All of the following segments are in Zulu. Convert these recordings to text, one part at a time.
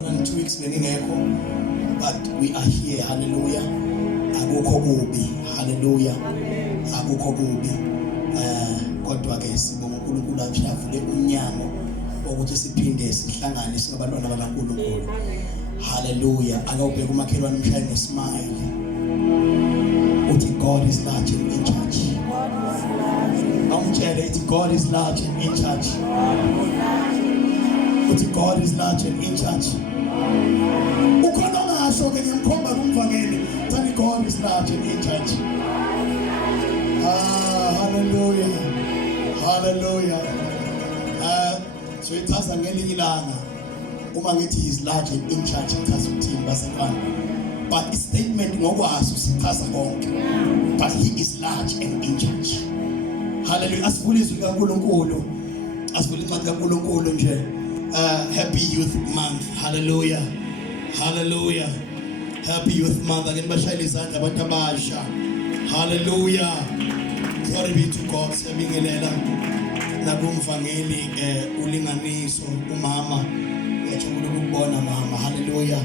2 weeks bengingekho, but we are here. Hallelujah. Akukho kubi. Hallelujah. Akukho kubi. Kodwa ke sibonga uNkulunkulu avule umnyango ukuthi siphinde sihlangane singabantwana bakaNkulunkulu. Hallelujah. Akawubheka umakhelwane umshaye ngesmile. Uthi God is large and in charge. Amtshele ithi God is large and in charge. Uthi God is large and in charge. Ukhona ngasho ke ngimkhomba kumvangeli tani God is large and in charge. Hallelujah. Hallelujah. So ithaza ngelinye ilanga uma ngithi he is large and in charge ithaza ukuthini basekhaya. But statement ngokwaso sithaza konke. But he is large and in charge. Hallelujah. Asifulizwe kaNkulunkulu. Asifulizwe incwadi kaNkulunkulu nje. Happy Youth Month. Hallelujah. Hallelujah. Happy Youth Month. Again, bashayela izandla abantu abasha. Hallelujah. Glory be to God. Siyabingelela nakumvangeli ulinganiso umama. Ngiyajabula ukubona mama. Hallelujah.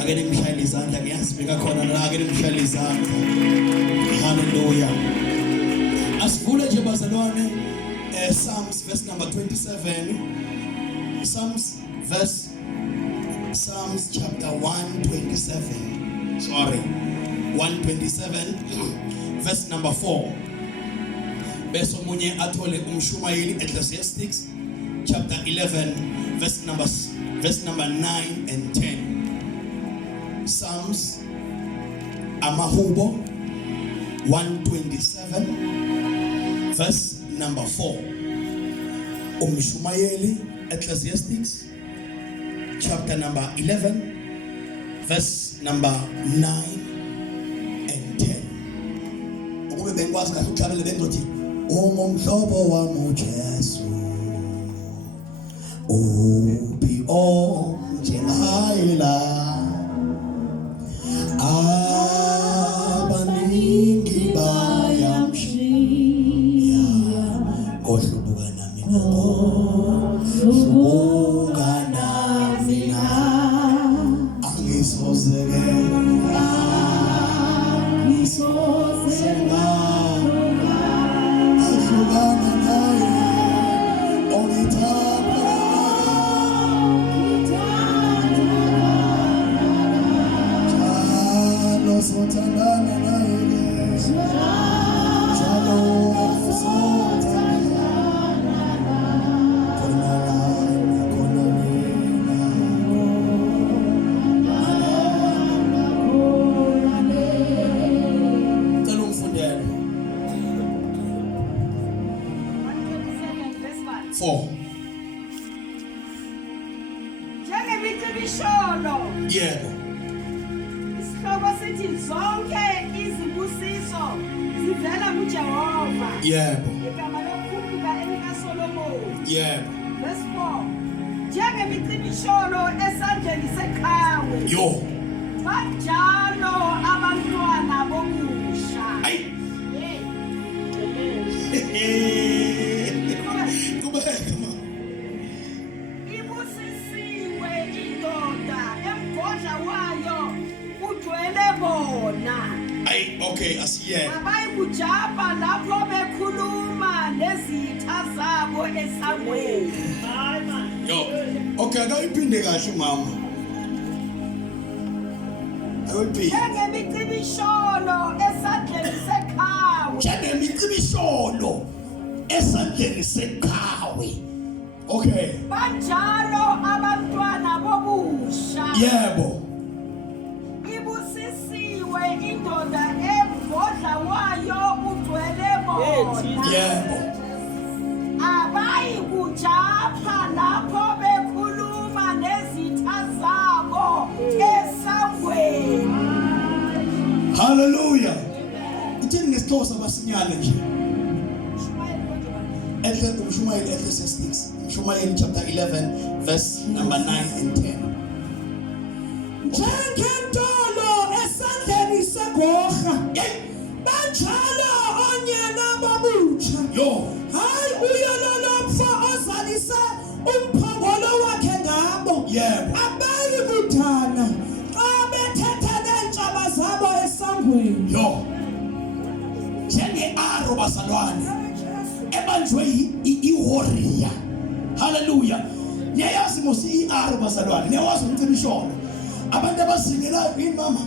Again, ngishayela izandla ngiyazibeka khona la again ngishayela izandla. Hallelujah. Asivule nje bazalwane Psalms verse number 27. Psalms chapter 127. Sorry. 127 verse number 4. Bese omunye athole umshumayeli Ecclesiastes chapter 11 verse number 9 and 10. Psalms Amahubo 127 verse number 4. Umshumayeli Ecclesiastes chapter number 11 verse number 9 and 10. Ukube bengikwazi kahle ukuthabela bendothi umhlobo wami uJesu uphi onjengayela abaningi bayamshiya kohlubuka nami Yebo. Isihloko sithi zonke izibusiso zivela kuJehova. Yebo. Igama lokukhuphuka elikaSolomoni. Yebo. Verse 4. Njengemicibisholo esandleni seqhawe. Yo. Banjalo abantwana bomusha. Ayi. Okay, asiye. Abayikujapa lapho bekhuluma nezitha zabo esangweni. Yo, okay, akayiphinde kahle mama. Ayiphinde. Njengemicibisholo esandleni seqhawe. Njengemicibisholo esandleni seqhawe. Okay. Banjalo abantwana bobusha. Yebo. Indoda emgodla wayo ugcwele bona. Yebo. Abayikujapha lapho bekhuluma nezitha zabo esangweni. Hallelujah. Ithini ngesixhosa basinyane nje. Umshumayeli Ecclesiastes. Umshumayeli chapter 11 verse number 9 and 10. Gocha banjalo onyana babutsha yo hayi uyololopfa ozalisa umphongolo wakhe ngabo yebo abayi aro bazalwane. Niyawazi umcibisholo. Abantu abasingelayo yini mama?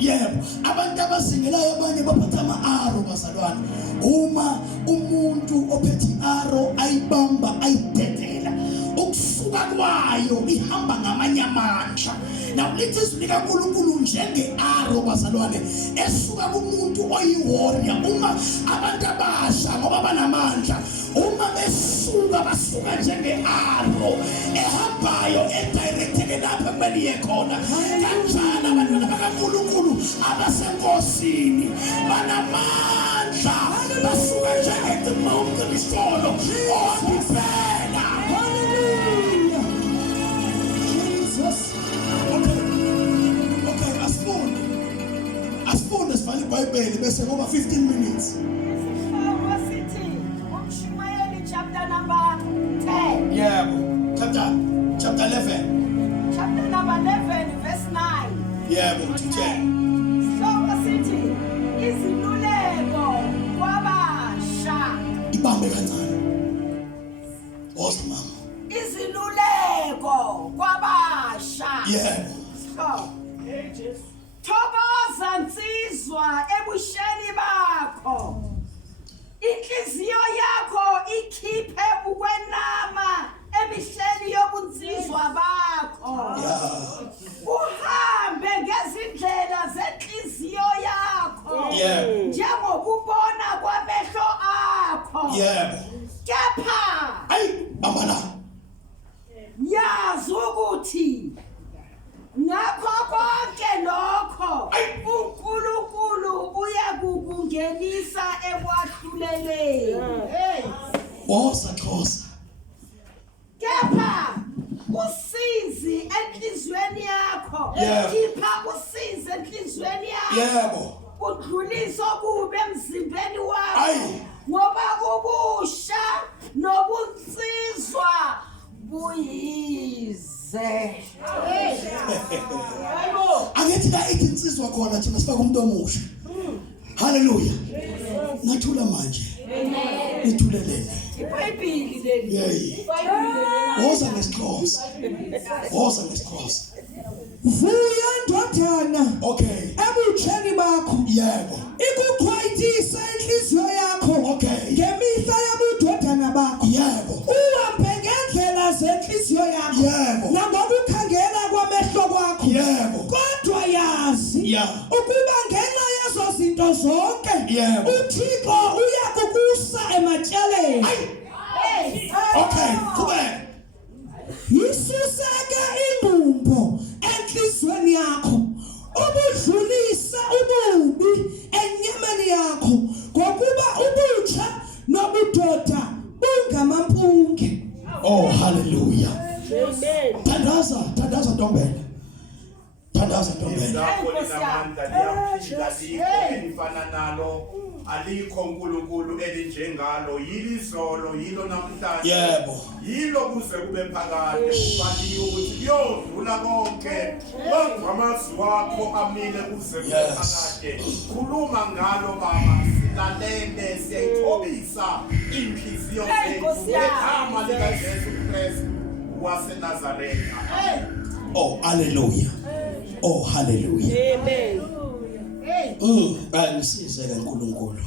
Yebo, abantu abasingelayo abanye baphatha ama-aro bazalwane. Uma umuntu ophethe i-aro ayibamba ayidedela, ukusuka kwayo ihamba ngamanye amandla. Now lithi izwi likaNkulunkulu njenge-aro bazalwane esuka kumuntu oyi-warrior. Uma abantu abasha ngoba banamandla, uma besuka basuka njenge-aro ehambayo edirectele lapha kumele iye khona. Kanjalo abantwana bakaNkulunkulu abasenkosini banamandla, basuka njengecimongcibisholo ohambisela. Hallelujah. Jesus. Okay, asifunde sivale iBhayibheli bese ngoba 15 minutes. Isihloko sithi uMshumayeli chapter number 10. Yebo, chapter 11. Chapter number 11 verse 9. Yebo, teacher. Isihloko sithi iziluleko kwabasha. Ibambe kancane. Oza mama. Iziluleko kwabasha. Yebo. Isihloko. Thokoza nsizwa ebusheni bakho. Inhliziyo yakho ikhiphe ukwenama emihleni yobunsizwa bakho. Uhambe ngezindlela zenhliziyo yakho. Yebo. Njengokubona kwamehlo akho. Yebo. Kepha Ay, amala. yazi ukuthi ngakho konke lokho uNkulunkulu uyakukungenisa ekwahluleleni. Oza Xhosa. Kepha usizi enhlizweni yakho. Yebo. Khipha usizi enhlizweni yakho. Yebo. Udlulisa okubi emzimbeni wakho. Ayi. Ngoba ubusha nobunsizwa buyize. Angithi la ithi insizwa khona thina sifaka umuntu omusha. Hallelujah. Nathula manje. Nithulelene. iBhayibheli leli. Yey. Woza ngesixhosa. Woza ngesixhosa. Vuya ndodana Okay. ebutsheni bakho. Yebo. Ikuchwayitisa inhliziyo yakho. Okay. Ngemihla yabudodana bakho. Yebo. Uhambe ngendlela zenhliziyo yakho. Yebo. Nangokukhangela kwamehlo kwakho. Yebo. Kodwa yazi Yeah. ukuba ngenxa yezo zinto zonke Yebo. uThixo uyakukusa ematyaleni. Okay, kubeka. Yisuseke ingqumbo enhlizweni yakho. Ubudlulisa ububi enyameni yakho ngokuba ubutsha nobudoda bungamampunge. Oh, hallelujah. Thandaza Ntombela. Thandaza Ntombela. Zakho linamandla liyaphila likho elifana nalo alikho uNkulunkulu elinjengalo yilizolo yilo namhlanje Yebo. yilo kuze kube phakade ubaliwe ukuthi liyodlula konke kodwa amazwi wakho amile kuze kube Yes. phakade khuluma ngalo baba silalele siyayithobisa inhliziyo zethu ngegama likaJesu Kristu waseNazaretha. Oh, hallelujah. Oh, hallelujah. Amen. Ngisize ke uNkulunkulu.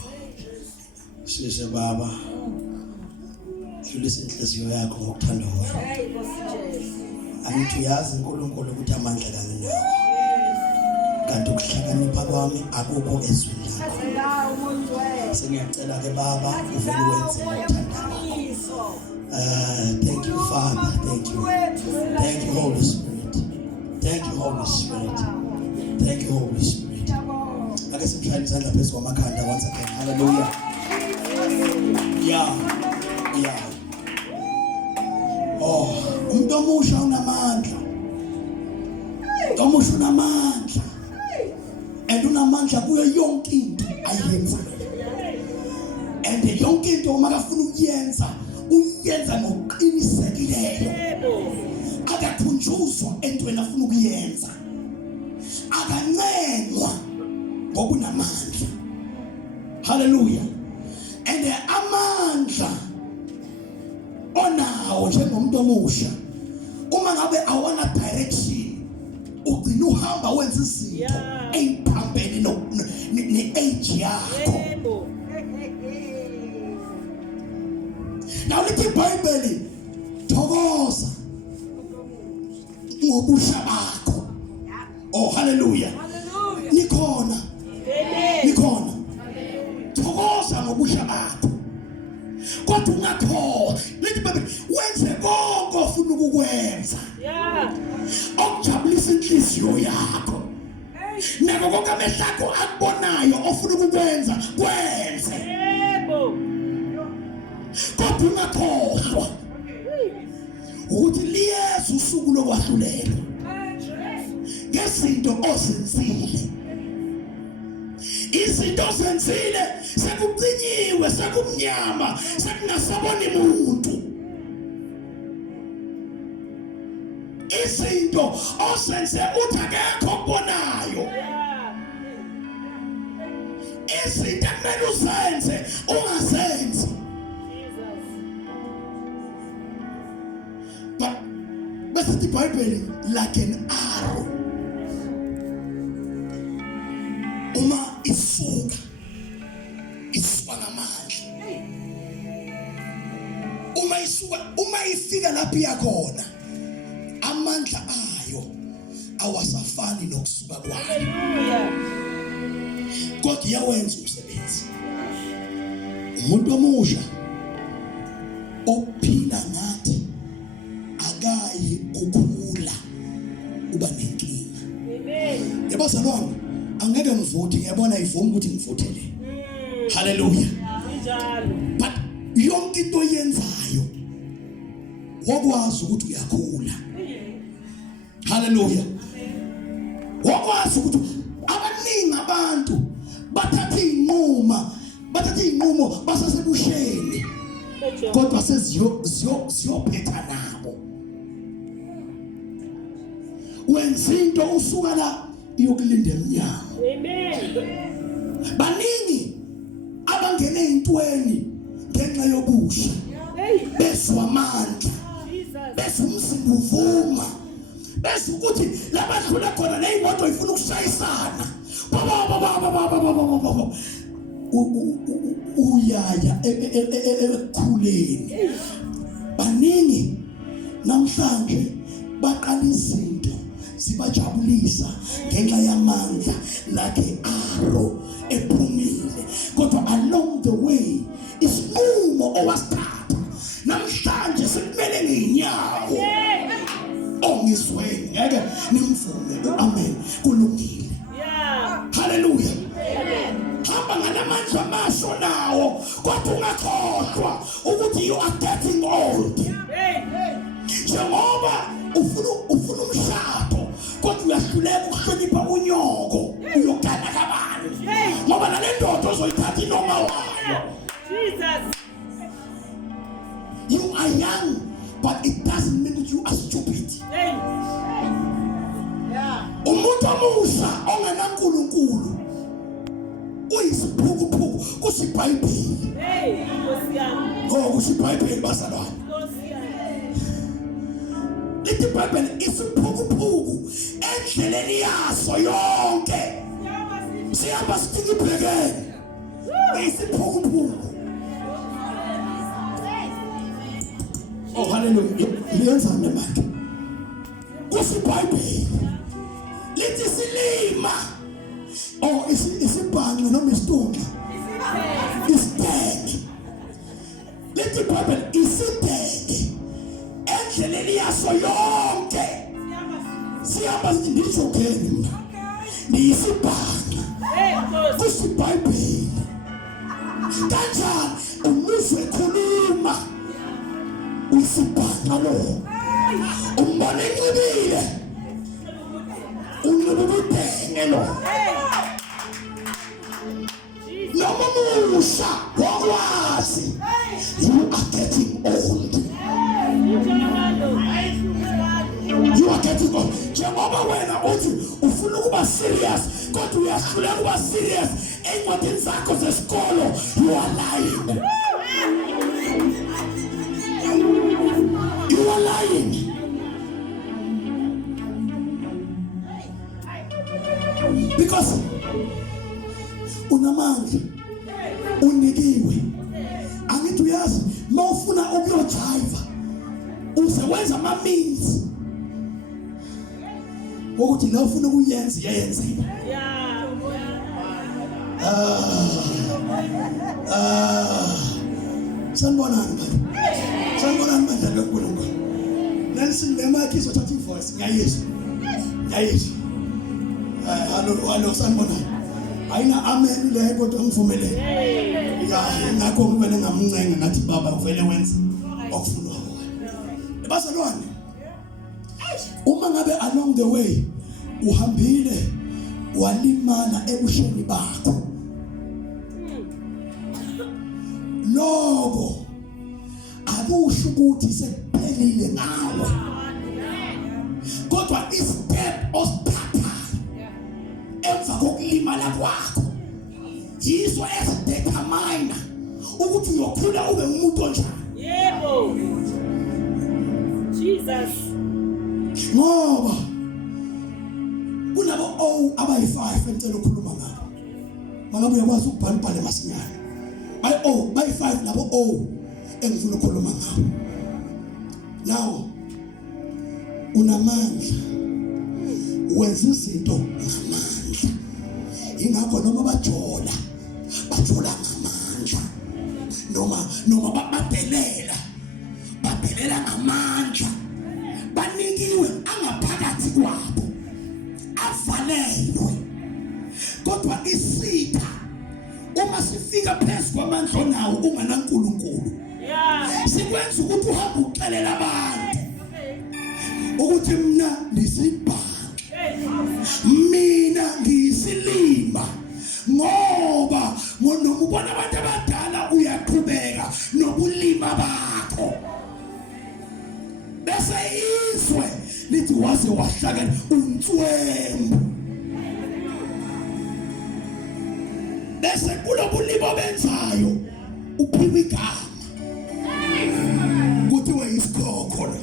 Sise baba. Dlulisa inhliziyo yakho ngokuthanda wena. Hey Nkosi Jesu. Angithi uyazi uNkulunkulu ukuthi amandla kami nawo. Kanti ukuhlakanipha kwami akukho ezweni lakho. Asilawo umuntu wethu. Sengiyacela ke baba uvele wenze ngokuthandana. Thank you Father, thank you. Thank you Holy Spirit. Thank you Holy Spirit. Thank you Holy Spirit. Ake simshayele izandla phezu kwamakhanda once again. Hallelujah. Yeah. Yeah. Oh, umuntu omusha unamandla. Umuntu omusha unamandla. And unamandla kuyo yonke into ayenzayo. And yonke into uma kafuna ukuyenza, uyenza ngokuqinisekileyo. Akakhunjuzwa entweni afuna ukuyenza. Akancenwa ngokunamandla. Hallelujah. And amandla onawo njengomuntu omusha uma ngabe awona direction ugcina uhamba wenza izinto eziphambene ne-age yakho. Now lithi iBhayibheli thokoza ngobusha bakho. Oh hallelujah. Nikhona. Nikhona. Thokoza ngobusha bakho. Kodwa ungakhohlwa lithi iBhayibheli wenze konke ofuna ukukwenza. Okujabulisa inhliziyo yakho. Nako konke amehlo akho akubonayo ofuna ukukwenza kwenze. Kodwa ungakhohlwa ukuthi liyeza usuku lokwahlulelwa ngezinto ozenzile. Izinto ozenzile sekucinyiwe, sekumnyama, sekungasaboni muntu. Izinto ozenze uthi akekho okubonayo. Izinto ekumele uzenze ungazenzi. But bese iBhayibheli like an arrow. Uma isuka ngamandla. Uma ifika lapho iyakhona, amandla ayo awasafani nokusuka kwayo. Kodwa iyawenza umsebenzi. Umuntu omusha ophila ngathi akayi ukukhula uba nenkinga. Yabazalwane, angeke ngivote, ngiyabona ivuma ukuthi ngivotele. Hallelujah. But yonke into oyenzayo wakwazi ukuthi uyakhula. Hallelujah. Wakwazi ukuthi abaningi abantu bathatha inqumo basasebusheni kodwa seziyophetha nabo. Wenza into usuka la iyokulinda emnyango. Baningi abangene ezintweni ngenxa yobusha beswa amandla, beswa umzimba uvuma, beswa ukuthi labadlula khona neyimoto ifuna ukushayisana. Uyaya ekukhuleni. Baningi namhlanje baqala izinto sibajabulisa ngenxa yamandla like arrow ephumile, kodwa along the way isinqumo owasithatha namhlanje sikumele ngeenyawo. Ongizweni ngeke nimvume. Amen. Kulungile. Hallelujah. Hamba ngamandla amasho nawo kodwa ungakhohlwa ukuthi you are getting old. Njengoba ufuna umshado kodwa uyahluleka ukuhlonipha unyoko, uyogana kabani ngoba nale ndoda ozoyithatha inoma wayo. You are young, but it doesn't mean that you are stupid. Umuntu omusha ongenankulunkulu uyisiphukuphuku kusiBhayibheli. KusiBhayibheli bazalwane. Lithi iBhayibheli isiphukuphuku endleleni yaso yonke sihamba sithi ibhekene. Isiphukuphuku. Oh hallelujah. Liyenza nemali. KusiBhayibheli lithi silima. Oh isibhanqa noma isitundla. Isitenge. Lithi iBhayibheli isitenge endleleni yaso yonke sihamba sithi ndijogeni mina. Niyisibhanqa. KusiBhayibheli. Kanjani umuzwe ekhuluma usibhanqa lo umbone inqibile unqibile lo noma musha wakwazi you are getting old. You are getting old. Njengoba wena uthi ufuna ukuba serious kodwa uyahluleka ukuba serious encwadini zakho zesikolo, you are lying. You are lying. because unamandla unikiwe. Angithi uyazi mawufuna ukuyojiva usewenza ama means ukuthi la ufuna ukuyenza iyayenziwa. Sanibonani manje. Sanibonani manje lokuNkulunkulu. Nansi nemaki izothatha ivoice ngiyayizwa. Ngiyayizwa. Hallo sanibonani. Ayina amen le kodwa ngivumeleke. Ya ngakho ngivele ngamncenga ngathi baba uvele wenza okufunwa wena. Bazalwane. Uma ngabe along the way uhambile walimala ebusheni bakho. Lokho akusho ukuthi sekuphelile ngawe. Kodwa istep osithathayo emva kokulimala kwakho yiso esidetermine ukuthi uyokhula ube umuntu onjani. Yebo. Jesus. Ngoba kunabo abayi5 engicela ukukhuluma ngabo. Mangabe uyakwazi ukubhala masinyane. Bayi5 labo engifuna ukukhuluma ngabo. Now unamandla wenza izinto ngamandla. Ingakho noma bajola ngamandla. Noma babelela ngamandla. Banikiwe angaphakathi kwabo avalelwe. Kodwa isitha uma sifika phezu kwamandla nawo unganaNkulunkulu, sikwenza ukuthi uhambe uxelela abantu ukuthi mina ngisibhange, mina ngiyisilima. Ngoba noma ubona abantu abadala uyaqhubeka nobulima bakho, bese izwe lithi waze wahlakana untswembu. Bese kulobulimo benzayo uphiwa igama kuthiwe isikhokho lo.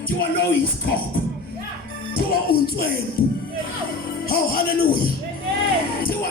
Kuthiwa lo isikhokho, kuthiwa untswembu. Oh hallelujah. Kuthiwa